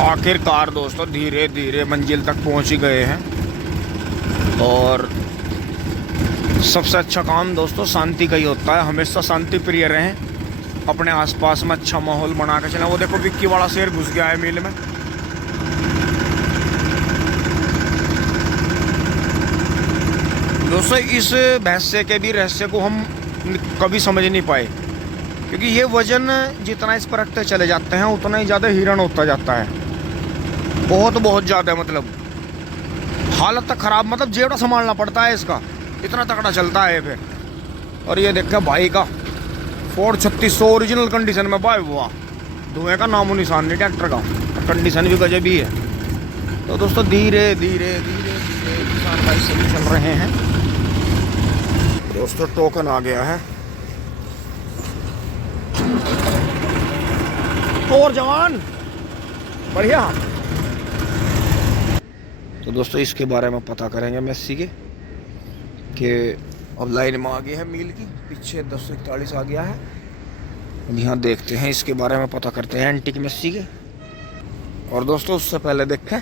आखिरकार दोस्तों धीरे धीरे मंजिल तक पहुंच ही गए हैं। और सबसे अच्छा काम दोस्तों शांति का ही होता है। हमेशा शांति प्रिय रहें, अपने आसपास में अच्छा माहौल बना के चलें। वो देखो विक्की वाला शेर घुस गया है मिल में। दोस्तों इस भैंसे के भी रहस्य को हम कभी समझ नहीं पाए, क्योंकि ये वजन जितना इस पर रखते चले जाते हैं उतना ही ज़्यादा हिरण होता जाता है। बहुत ज़्यादा, मतलब हालत तक खराब, मतलब जेवड़ा संभालना पड़ता है इसका, इतना तकड़ा चलता है फिर। और ये देखा भाई का फोर्ड 3600 ओरिजिनल कंडीशन में, भाई वाह, धुएं का नामो निशान नहीं ट्रैक्टर का, कंडीशन भी गजब ही है। तो दोस्तों धीरे धीरे धीरे धीरे किसान भाई से भी चल रहे हैं। दोस्तों टोकन आ गया है। और जवान बढ़िया। तो दोस्तों इसके बारे में पता करेंगे मेस्सी के कि अब लाइन में आ गई है मील की, पीछे 1041 आ गया है। अब यहाँ देखते हैं इसके बारे में पता करते हैं एंटिक मेस्सी के। और दोस्तों उससे पहले देखें,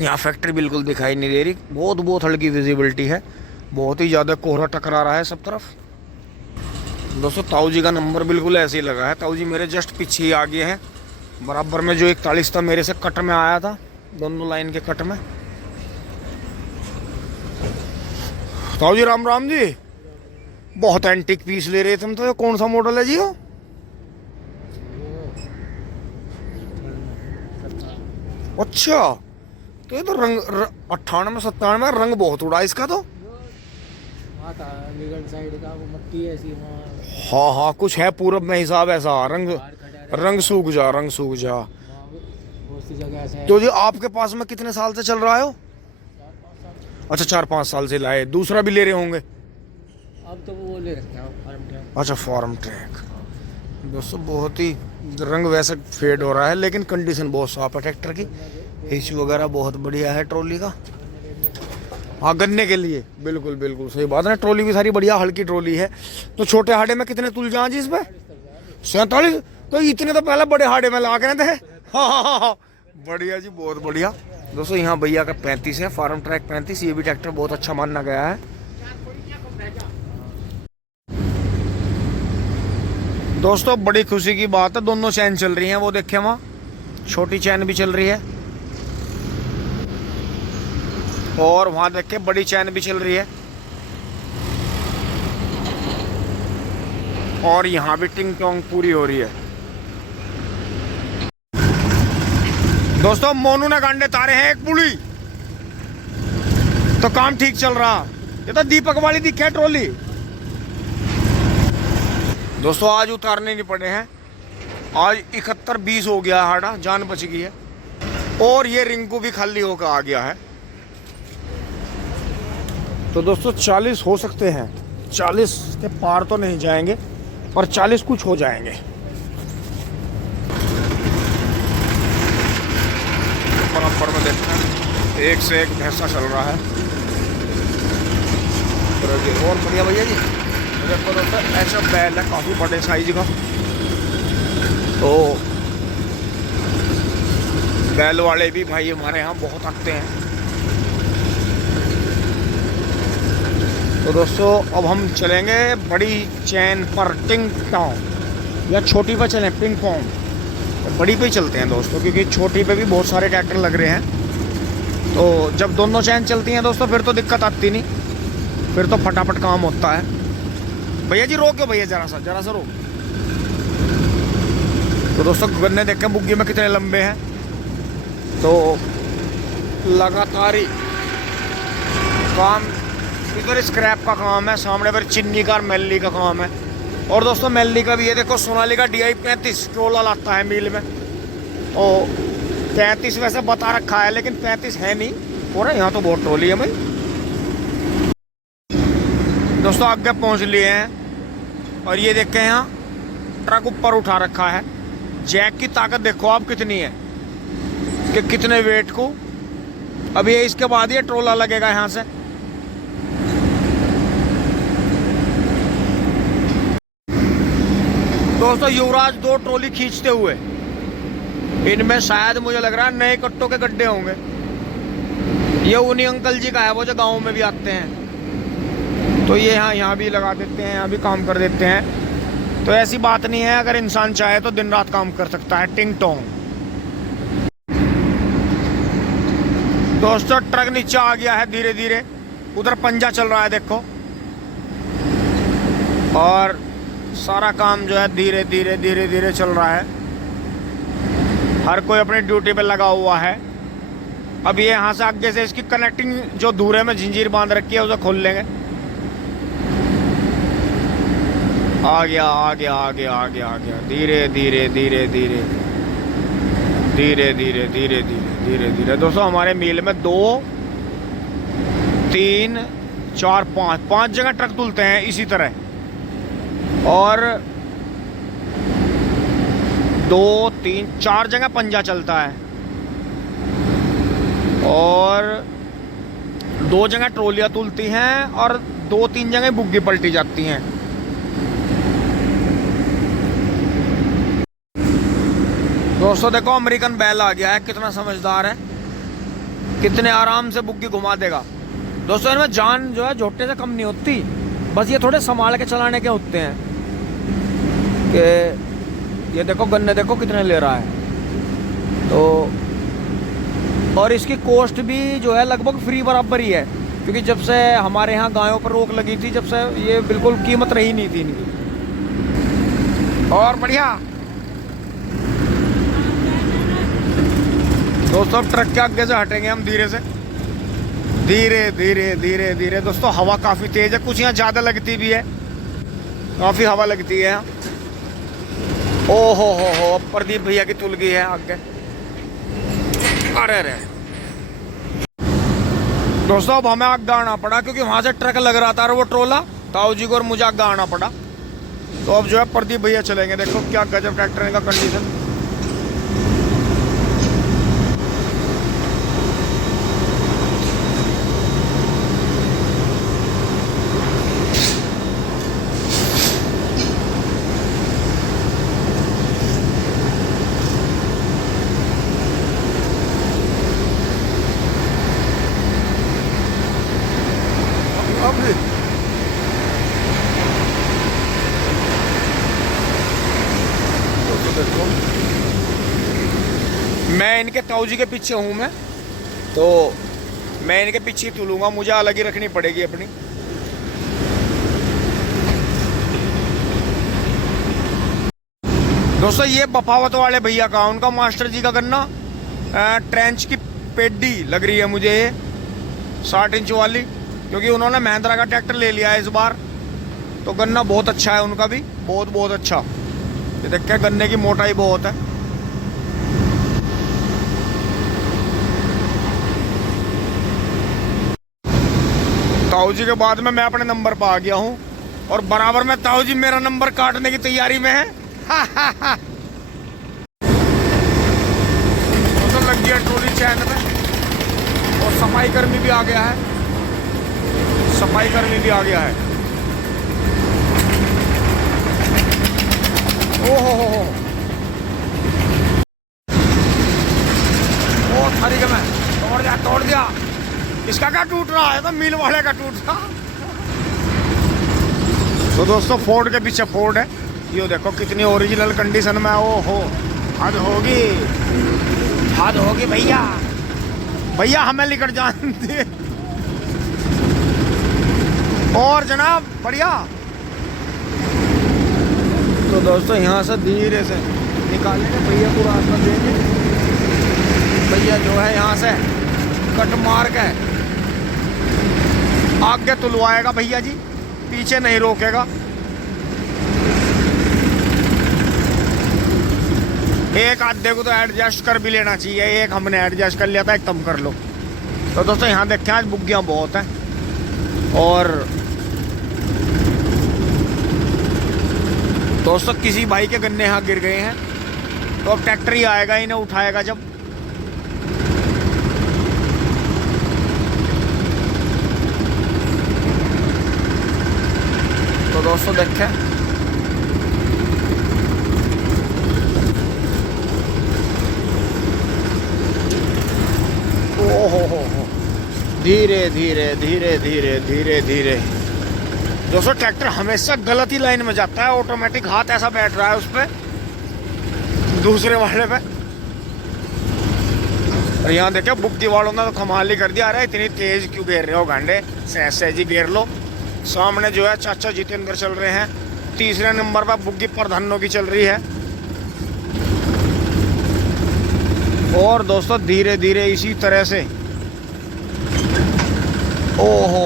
यहाँ फैक्ट्री बिल्कुल दिखाई नहीं दे रही, बहुत हल्की विजिबिलिटी है, बहुत ही ज़्यादा कोहरा टकरा रहा है सब तरफ। दोस्तों ताऊ जी का नंबर बिल्कुल ऐसे ही लगा है। ताऊ जी मेरे जस्ट पीछे ही आ गए हैं, बराबर में जो 41 था मेरे से कट में आया था, दोनों लाइन के कट में। ताऊ जी राम राम जी, बहुत एंटिक पीस ले रहे थे हम तो। ये कौन सा मॉडल है जी वो? अच्छा, तो ये तो रंग 98-97 रंग बहुत उड़ा इसका तो। साइड का वो मट्टी ऐसी। हाँ कुछ है पूरब में हिसाब ऐसा, रंग सूख जा। बहुत सी जगह ऐसे। तो जी आपके पास में कितने साल से चल रहा है वो? अच्छा 4-5 साल से लाए। दूसरा भी ले रहे होंगे? अब तो वो ले रखे हैं फार्म ट्रैक। अच्छा फार्म ट्रैक। दोस्तों बहुत ही रंग वैसे फेड हो रहा है, लेकिन कंडीशन बहुत साफ है ट्रैक्टर की। एसी वगैरह बहुत बढ़िया है ट्रॉली का। हाँ गन्ने के लिए बिल्कुल सही बात है। ट्रॉली भी सारी बढ़िया हल्की ट्रॉली है। तो छोटे हाड़े में कितने तुल जाए जी इस पे? 47। तो इतने तो पहले बड़े हाड़े में ला के थे। हाँ बढ़िया जी, बहुत बढ़िया। दोस्तों यहाँ भैया का 35 है, फार्म ट्रैक 35। ये भी ट्रैक्टर बहुत अच्छा माना गया है। दोस्तों बड़ी खुशी की बात है, दोनों चैन चल रही हैं। वो देखें वहाँ छोटी चैन भी चल रही है, और वहां देखे बड़ी चैन भी चल रही है, और यहाँ भी टिंग टोंग पूरी हो रही है। दोस्तों मोनू ने गांडे तारे हैं एक पुली, तो काम ठीक चल रहा। ये तो दीपक वाली दिखे ट्रॉली। दोस्तों आज उतारने नहीं पड़े हैं, आज 71-20 हो गया हाड़ा, जान बच गई है। और ये रिंकू भी खाली होकर आ गया है। तो दोस्तों 40 हो सकते हैं, 40 के पार तो नहीं जाएंगे, पर 40 कुछ हो जाएंगे। बराबर में देखना है, एक से एक भैंसा चल रहा है। और बढ़िया भैया जी, देखो दोस्तों ऐसा बैल है काफ़ी बड़े साइज का। तो बैल वाले भी भाई हमारे यहाँ बहुत आते हैं। तो दोस्तों अब हम चलेंगे बड़ी चैन पर, टिंग टोंग, या छोटी पर चलें पिंग पोंग। तो बड़ी पे ही चलते हैं दोस्तों, क्योंकि छोटी पे भी बहुत सारे ट्रैक्टर लग रहे हैं। तो जब दोनों चैन चलती हैं दोस्तों फिर तो दिक्कत आती नहीं, फिर तो फटाफट काम होता है। भैया जी रोको, भैया जरा सा रोक। तो दोस्तों गन्ने देख के बुग्गी में कितने लंबे हैं। तो लगातार ही काम, इधर स्क्रैप का काम है, सामने पर चिन्नी का और मैली का काम है। और दोस्तों मैली का भी ये देखो सोनालिका DI 35 ट्रोला लाता है मील में। और 35 वैसे बता रखा है, लेकिन 35 है नहीं। और यहाँ तो बहुत ट्रोली है भाई। दोस्तों आगे पहुँच लिए हैं, और ये देखें यहाँ ट्रक ऊपर उठा रखा है। जैक की ताकत देखो आप कितनी है, कि कितने वेट को। अब ये इसके बाद ये ट्रोला लगेगा यहाँ से। दोस्तों युवराज 2 ट्रॉली खींचते हुए इनमें शायद मुझे लग रहा है नए कट्टों के गड्ढे होंगे। ये उन्हीं अंकल जी का है वो जो गाँव में भी आते हैं, तो ये यहाँ भी लगा देते हैं, यहाँ भी काम कर देते हैं। तो ऐसी बात नहीं है, अगर इंसान चाहे तो दिन रात काम कर सकता है। टिंग टोंग। दोस्तों ट्रक नीचे आ गया है धीरे धीरे, उधर पंजा चल रहा है देखो, और सारा काम जो है धीरे धीरे धीरे धीरे चल रहा है। हर कोई अपनी ड्यूटी पे लगा हुआ है। अब ये यहाँ से आगे से इसकी कनेक्टिंग जो धूरे में जंजीर बांध रखी है उसे खोल लेंगे। आ गया आ गया आ गया आ गया आ गया, धीरे धीरे धीरे धीरे धीरे धीरे धीरे धीरे धीरे धीरे। दोस्तों हमारे मील में 2 3 4 5 जगह ट्रक धुलते हैं इसी तरह, और 2 3 4 जगह पंजा चलता है, और 2 जगह ट्रोलियां तुलती हैं, और 2-3 जगह बुग्गी पलटी जाती हैं। दोस्तों देखो अमेरिकन बैल आ गया है, कितना समझदार है, कितने आराम से बुग्गी घुमा देगा। दोस्तों इनमें जान जो है झोटे से कम नहीं होती, बस ये थोड़े संभाल के चलाने के होते हैं। कि ये देखो गन्ने देखो कितने ले रहा है, तो और इसकी कॉस्ट भी जो है लगभग फ्री बराबर ही है, क्योंकि जब से हमारे यहाँ गायों पर रोक लगी थी, जब से ये बिल्कुल कीमत रही नहीं थी इनकी। और बढ़िया दोस्तों, अब ट्रक के आगे से हटेंगे हम धीरे से, धीरे धीरे धीरे धीरे। दोस्तों हवा काफ़ी तेज़ है, कुछ यहाँ ज़्यादा लगती भी है, काफ़ी हवा लगती है यहाँ। ओ हो प्रदीप भैया की तुल गई है आगे। अरे अरे दोस्तों अब हमें आगे आना पड़ा, क्योंकि वहाँ से ट्रक लग रहा था और वो ट्रोला ताऊ जी को और मुझे आगे आना पड़ा। तो अब जो है प्रदीप भैया चलेंगे। देखो क्या गजब ट्रैक्टर का कंडीशन। मैं इनके ताऊ जी के पीछे हूँ मैं, तो मैं इनके पीछे ही तुलूंगा, मुझे अलग ही रखनी पड़ेगी अपनी। दोस्तों ये बफावत वाले भैया का, उनका मास्टर जी का गन्ना ट्रेंच की पेडी लग रही है मुझे ये 60 इंच वाली, क्योंकि उन्होंने महिंद्रा का ट्रैक्टर ले लिया है इस बार। तो गन्ना बहुत अच्छा है उनका भी, बहुत बहुत अच्छा। ये देखिए गन्ने की मोटाई बहुत है। ताऊ जी के बाद में मैं अपने नंबर पर आ गया हूँ, और बराबर में ताऊ जी मेरा नंबर काटने की तैयारी में है। तो लग गया ट्रोली चैन में, और सफाई कर्मी भी आ गया है, सफाई कर्मी भी आ गया है। ओहो ओ थारी में तोड़ दिया। इसका क्या टूट रहा है? तो मिल वाले का टूट रहा। तो दोस्तों फोर्ड के पीछे फोर्ड है, ये देखो कितनी ओरिजिनल कंडीशन में। ओहो हद होगी भैया, भैया हमें लेकर जान दिए। और जनाब बढ़िया। तो दोस्तों यहाँ से धीरे से निकालेंगे, भैया को रास्ता देंगे। भैया जो है यहाँ से कट मार के आगे तुलवाएगा भैया जी, पीछे नहीं रोकेगा। एक आधे को तो एडजस्ट कर भी लेना चाहिए, एक हमने एडजस्ट कर लिया था, एक कम कर लो। तो दोस्तों यहाँ देखते हैं आज बुग्गियाँ बहुत हैं, और दोस्तों किसी भाई के गन्ने यहाँ गिर गए हैं, तो अब ट्रैक्टर ही आएगा इन्हें उठाएगा जब। तो दोस्तों देखें हो, धीरे धीरे धीरे धीरे धीरे धीरे। दोस्तों ट्रैक्टर हमेशा गलत ही लाइन में जाता है, ऑटोमेटिक हाथ ऐसा बैठ रहा है उस पे, दूसरे वाले पे। और यहाँ देखो बुग्गी वालों ने तो कमाल ही कर दिया। अरे इतनी तेज क्यों घेर रहे हो गांडे, सहज ही घेर लो। सामने जो है चाचा जितेंद्र चल रहे हैं, तीसरे नंबर पर बुग्गी प्रधानों की चल रही है। और दोस्तों धीरे धीरे इसी तरह से, ओहो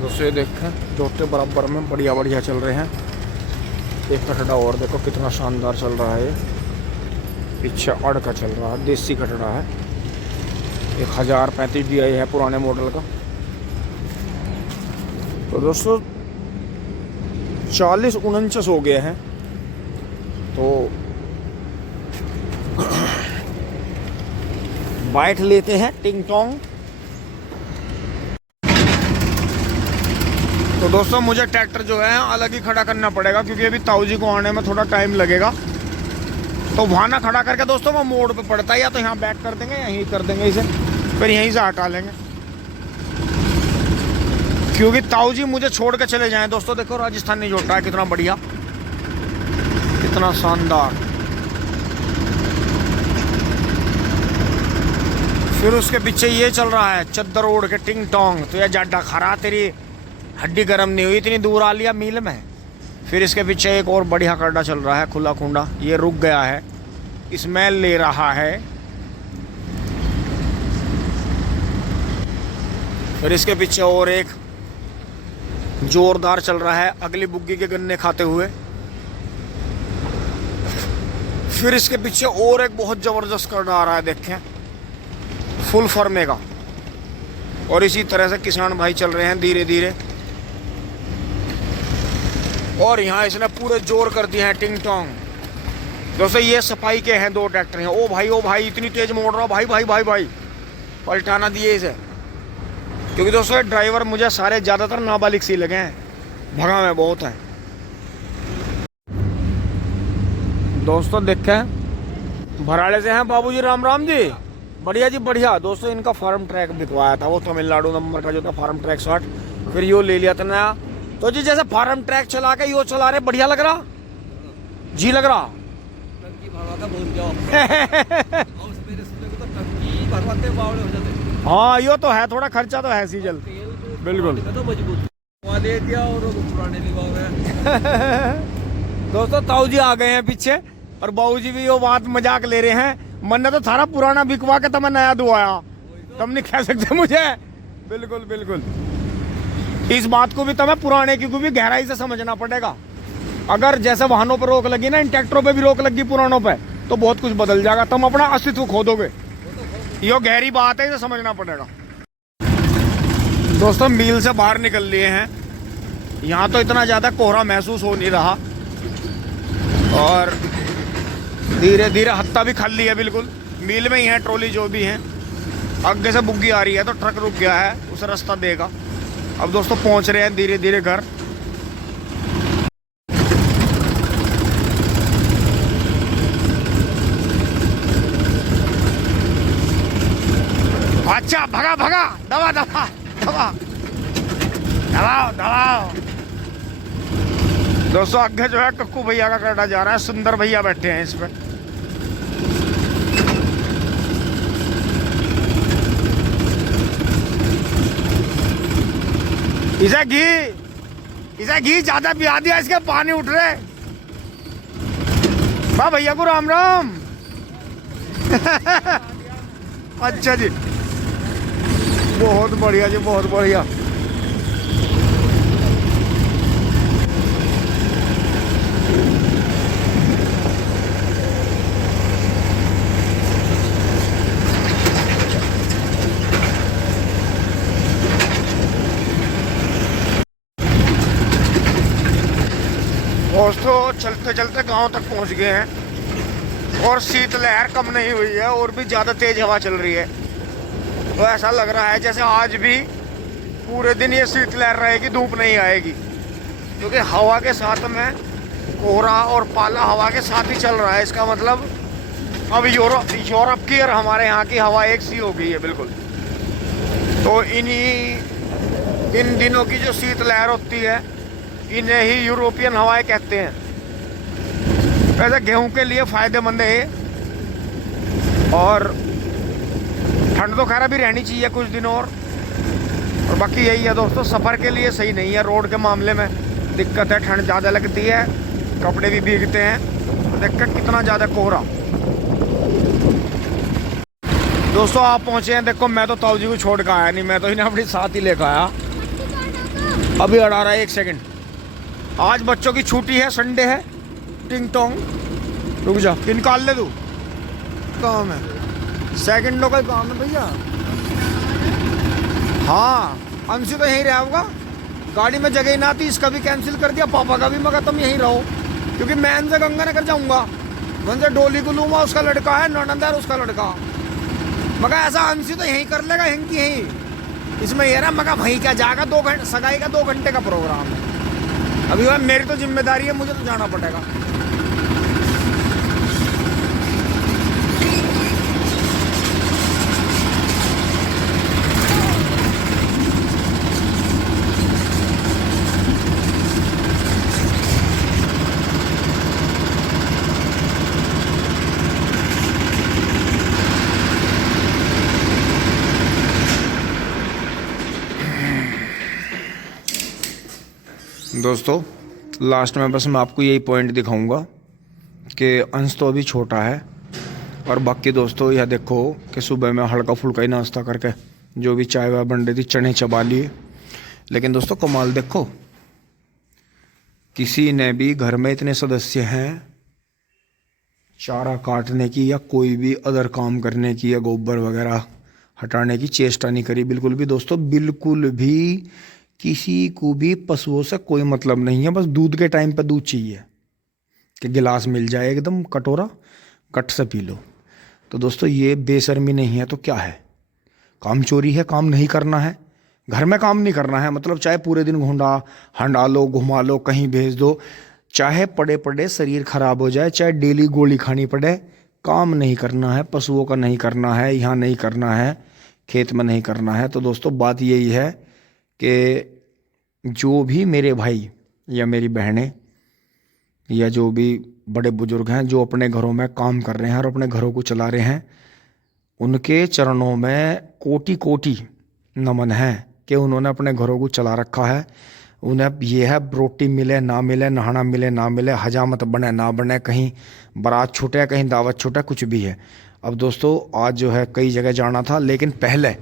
दोस्तों ये देखें जोते बराबर में बढ़िया बढ़िया चल रहे हैं। एक कटड़ा और देखो कितना शानदार चल रहा है, पीछे अड़ का चल रहा है, देसी कटड़ा है, 1035 DI है पुराने मॉडल का। तो दोस्तों 40-49 हो गए हैं। तो बैठ लेते हैं टिंग टोंग। तो दोस्तों मुझे ट्रैक्टर जो है अलग ही खड़ा करना पड़ेगा, क्योंकि अभी ताऊजी को आने में थोड़ा टाइम लगेगा। तो वहाँ ना खड़ा करके दोस्तों वो मोड़ पे पड़ता है, या तो यहाँ बैक कर देंगे या यहीं कर देंगे इसे, फिर यहीं से हटा लेंगे, क्योंकि ताऊजी मुझे छोड़ के चले जाएं। दोस्तों देखो राजस्थानी जोटा है, कितना बढ़िया, कितना शानदार। फिर उसके पीछे ये चल रहा है चद्दर ओढ़ के टिंग टोंग। तो यह जाडा खरा, तेरी हड्डी गर्म नहीं हुई, इतनी दूर आ लिया मील में। फिर इसके पीछे एक और बढ़िया कड्डा चल रहा है, खुला खुंडा, ये रुक गया है, स्मेल ले रहा है। फिर इसके पीछे और एक जोरदार चल रहा है, अगली बुग्गी के गन्ने खाते हुए। फिर इसके पीछे और एक बहुत जबरदस्त कड्डा आ रहा है, देखें, फुल फर्मे का। और इसी तरह से किसान भाई चल रहे हैं धीरे धीरे। और यहाँ इसने पूरे जोर कर दिए हैं टिंग टोंग। दोस्तों ये सफाई के हैं, 2 ट्रैक्टर हैं। ओ भाई इतनी तेज मोड़ रहा, भाई भाई भाई भाई पलटाना दिए इसे, क्योंकि दोस्तों ड्राइवर मुझे सारे ज़्यादातर नाबालिग सी लगे हैं, भगा में बहुत है। दोस्तों देखें भराड़े से हैं बाबूजी, राम राम जी, बढ़िया जी बढ़िया। दोस्तों इनका फार्म ट्रैक बिकवाया था, वो तमिलनाडु नंबर का जो था फार्म ट्रैक 60, फिर यो ले लिया था नया। तो जी जैसे फार्म ट्रैक चला के यो चला रहे, बढ़िया लग रहा जी, लग रहा। हाँ यो तो है, थोड़ा खर्चा तो है सीजल, बिल्कुल। दोस्तों ताऊ जी आ गए हैं पीछे, और बाबू जी भी वो बात मजाक ले रहे हैं, मैंने तो थारा पुराना बिकवा के तब नया दुआया, तुम नहीं कह सकते मुझे। बिल्कुल बिल्कुल, इस बात को भी तुम्हें पुराने की को भी गहराई से समझना पड़ेगा। अगर जैसे वाहनों पर रोक लगी ना, इन ट्रैक्टरों पे भी रोक लगी पुरानों पे, तो बहुत कुछ बदल जाएगा, तुम अपना अस्तित्व खो दोगे। ये गहरी बात है, इसे समझना पड़ेगा। दोस्तों मील से बाहर निकल लिए हैं, यहाँ तो इतना ज़्यादा कोहरा महसूस हो नहीं रहा, और धीरे धीरे हत्ता भी खाली है, बिल्कुल मील में ही है ट्रॉली जो भी है। आगे से बुग्गी आ रही है तो ट्रक रुक गया है, उसे रास्ता देगा। अब दोस्तों पहुंच रहे हैं धीरे धीरे घर। अच्छा भगा भगा, दबा दबा दबा दबाओ दबाओ। दोस्तों आगे जो है कक्कू भैया का कड्डा जा रहा है, सुंदर भैया बैठे हैं इस पे। इसे घी ज्यादा पिया दिया, इसके पानी उठ रहे। वाह भैया को राम राम। अच्छा जी, बहुत बढ़िया जी, बहुत बढ़िया। दोस्तों चलते चलते गांव तक पहुंच गए हैं, और शीतलहर कम नहीं हुई है, और भी ज़्यादा तेज हवा चल रही है। तो ऐसा लग रहा है जैसे आज भी पूरे दिन ये शीतलहर रहेगी, धूप नहीं आएगी, क्योंकि हवा के साथ में कोहरा और पाला हवा के साथ ही चल रहा है। इसका मतलब अब यूरोप की और हमारे यहाँ की हवा एक सी हो गई है बिल्कुल। तो इन दिनों की जो शीतलहर होती है इन्हें ही यूरोपियन हवाएं कहते हैं। वैसे गेहूं के लिए फ़ायदेमंद है और ठंड तो खैर अभी रहनी चाहिए कुछ दिन और बाकी यही है दोस्तों, सफ़र के लिए सही नहीं है। रोड के मामले में दिक्कत है, ठंड ज़्यादा लगती है, कपड़े भी भीगते हैं। दिक्कत कितना ज़्यादा कोहरा। दोस्तों आप पहुँचे हैं, देखो मैं तो ताऊ जी को छोड़ कर आया नहीं, मैं तो इन्हें अपने साथ ही लेकर आया। अभी अड़ा रहा है 1 सेकंड। आज बच्चों की छुट्टी है, संडे है। टिंग टोंग रुक जा, निकाल ले तू। काम है, सेकंडों का काम है भैया। हाँ अंशी तो यहीं रहा होगा, गाड़ी में जगह ही ना थी, इसका भी कैंसिल कर दिया, पापा का भी। मगर तुम यहीं रहो क्योंकि मैं इनसे गंगानगर जाऊंगा, मैं से डोली को लूँगा, उसका लड़का है नौनंदर, उसका लड़का। मगर ऐसा अंशी तो यहीं कर लेगा, हिंकी यहीं। इसमें ये रहा मगर वहीं क्या जाएगा, 2 घंटे सगाई का 2 घंटे का प्रोग्राम है। अभी वह मेरी तो जिम्मेदारी है, मुझे तो जाना पड़ेगा। दोस्तों लास्ट में बस मैं आपको यही पॉइंट दिखाऊंगा कि अंश तो अभी छोटा है और बाकी दोस्तों यह देखो कि सुबह में हल्का फुल्का ही नाश्ता करके जो भी चाय वाय बन रही थी चने चबा लिए। लेकिन दोस्तों कमाल देखो, किसी ने भी घर में इतने सदस्य हैं, चारा काटने की या कोई भी अदर काम करने की या गोबर वगैरह हटाने की चेष्टा नहीं करी बिल्कुल भी। दोस्तों बिल्कुल भी किसी को भी पशुओं से कोई मतलब नहीं है। बस दूध के टाइम पे दूध चाहिए कि गिलास मिल जाए एकदम कटोरा, कट से पी लो। तो दोस्तों ये बेशर्मी नहीं है तो क्या है? काम चोरी है, काम नहीं करना है, घर में काम नहीं करना है। मतलब चाहे पूरे दिन घुंडा हंडा लो, घुमा लो, कहीं भेज दो, चाहे पड़े पड़े शरीर खराब हो जाए, चाहे डेली गोली खानी पड़े, काम नहीं करना है, पशुओं का नहीं करना है, यहाँ नहीं करना है, खेत में नहीं करना है। तो दोस्तों बात यही है कि जो भी मेरे भाई या मेरी बहनें या जो भी बड़े बुजुर्ग हैं जो अपने घरों में काम कर रहे हैं और अपने घरों को चला रहे हैं, उनके चरणों में कोटि कोटि नमन है कि उन्होंने अपने घरों को चला रखा है। उन्हें यह है रोटी मिले ना मिले, नहाना मिले ना मिले, हजामत बने ना बने, कहीं बारात छूटे, कहीं दावत छूटे, कुछ भी है। अब दोस्तों आज जो है कई जगह जाना था, लेकिन पहले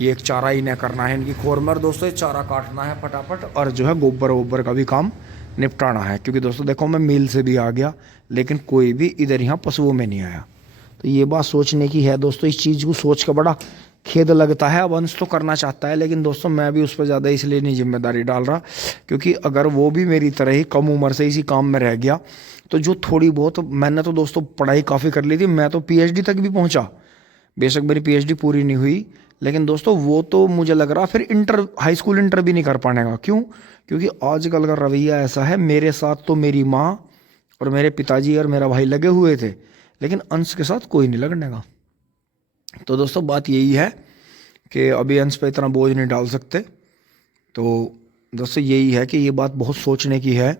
ये एक चारा ही न करना है इनकी खोर में। और दोस्तों ये चारा काटना है फटाफट और जो है गोबर वोबर का भी काम निपटाना है। क्योंकि दोस्तों देखो मैं मिल से भी आ गया लेकिन कोई भी इधर यहाँ पशुओं में नहीं आया। तो ये बात सोचने की है दोस्तों। इस चीज़ को सोच कर बड़ा खेद लगता है। अब अंश तो करना चाहता है लेकिन दोस्तों मैं भी उस पर ज़्यादा इसलिए नहीं जिम्मेदारी डाल रहा, क्योंकि अगर वो भी मेरी तरह ही कम उम्र से इसी काम में रह गया तो जो थोड़ी बहुत, मैंने तो दोस्तों पढ़ाई काफ़ी कर ली थी, मैं तो PhD तक भी पहुँचा। बेशक मेरी PhD पूरी नहीं हुई, लेकिन दोस्तों वो तो मुझे लग रहा फिर हाई स्कूल इंटर भी नहीं कर पाएगा। क्यों? क्योंकि आजकल का रवैया ऐसा है। मेरे साथ तो मेरी माँ और मेरे पिताजी और मेरा भाई लगे हुए थे, लेकिन अंश के साथ कोई नहीं लगने का। तो दोस्तों बात यही है कि अभी अंश पे इतना बोझ नहीं डाल सकते। तो दोस्तों यही है कि ये बात बहुत सोचने की है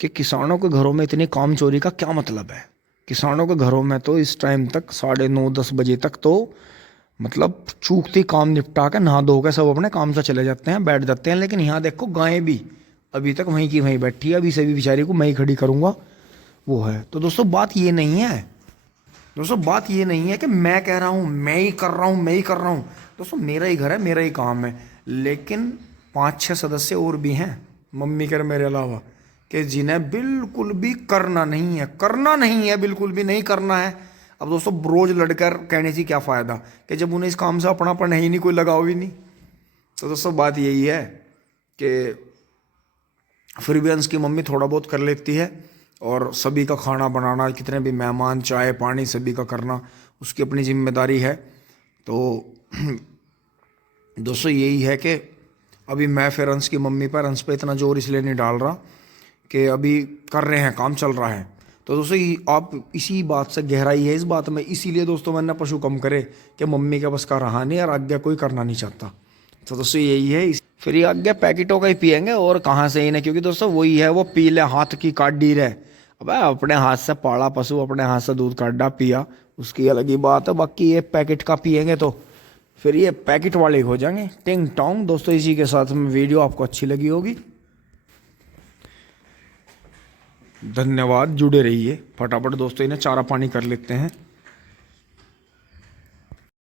कि किसानों के घरों में इतनी काम चोरी का क्या मतलब है। किसानों के घरों में तो इस टाइम तक 9:30-10 बजे तक तो मतलब चूकती काम निपटा के नहा धो के सब अपने काम से चले जाते हैं, बैठ जाते हैं। लेकिन यहाँ देखो गायें भी अभी तक वहीं की वहीं बैठी है। अभी से भी बेचारी को मैं ही खड़ी करूँगा, वो है। तो दोस्तों बात ये नहीं है, दोस्तों बात ये नहीं है कि मैं कह रहा हूँ मैं ही कर रहा हूँ, मैं ही कर रहा हूँ। दोस्तों मेरा ही घर है, मेरा ही काम है, लेकिन 5-6 सदस्य और भी हैं मम्मी के मेरे अलावा कि जिन्हें बिल्कुल भी करना नहीं है, करना नहीं है, बिल्कुल भी नहीं करना है। अब दोस्तों रोज लड़कर कहने से क्या फ़ायदा कि जब उन्हें इस काम से अपनापन है ही नहीं, कोई लगाव ही नहीं। तो दोस्तों बात यही है कि फिर भी अंश की मम्मी थोड़ा बहुत कर लेती है और सभी का खाना बनाना, कितने भी मेहमान, चाय पानी सभी का करना उसकी अपनी जिम्मेदारी है। तो दोस्तों यही है कि अभी मैं फिर अंश की मम्मी पर, अंश पे इतना जोर इसलिए नहीं डाल रहा कि अभी कर रहे हैं, काम चल रहा है। तो दोस्तों आप इसी बात से गहराई है इस बात में, इसीलिए दोस्तों मैंने पशु कम करे कि मम्मी के बस का रहा नहीं और आज्ञा कोई करना नहीं चाहता। तो दोस्तों यही है। फिर ये आज्ञा पैकेटों का ही पियेंगे और कहाँ से ही नहीं, क्योंकि दोस्तों वही है वो पीले हाथ की काटी रहे। अब अपने हाथ से पाला पशु, अपने हाथ से दूध काटा पिया, उसकी अलग ही बात है। बाकी ये पैकेट का पियेंगे तो फिर ये पैकेट वाले हो जाएंगे टिंग टोंग। दोस्तों इसी के साथ में वीडियो आपको अच्छी लगी होगी। धन्यवाद, जुड़े रहिए। फटाफट दोस्तों इन्हें चारा पानी कर लेते हैं।